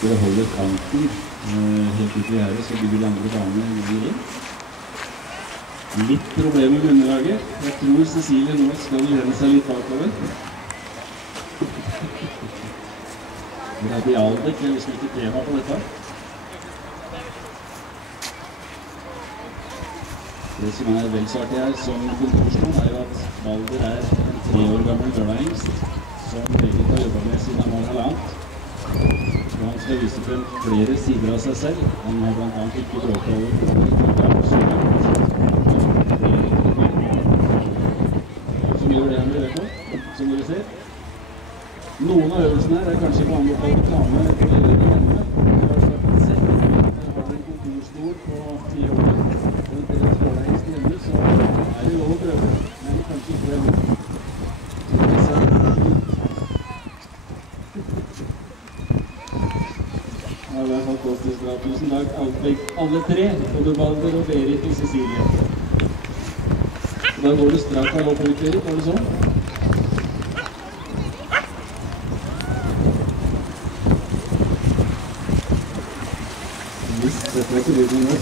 Dere holder kanten helt ut i gjerdet, så bygger de andre banene lenger inn. Litt problemer med underlaget. Jeg tror Cecilie nå skal lene seg litt bakover. Det er Bialdek, jeg visste ikke tema på dette. Det som er vel så artig her som kontorsjon, er jo at Balder er en 3 år gammel dørlahengst som Birgit har jobbet med siden han var halvannet. Og han skal vise frem flere sider av seg selv. Han har blant annet ikke bråket over som gjør det han vil gjøre på, som dere ser. Noen av øvelsene her er kanskje ikke anbefalt å ta med til å gjøre det hjemme. Det har vært sett. Jeg har en kontorstol på 10 år. Og til å spørre deg hjemme, så er det lov å prøve. Men kanskje ikke hjemme. Ja, det er fantastisk bra. Tusen takk alle tre, både Balder og Berit og Cecilie. Da går du straks av opp ut, Berit, var det sånn? Dette er ikke det som er.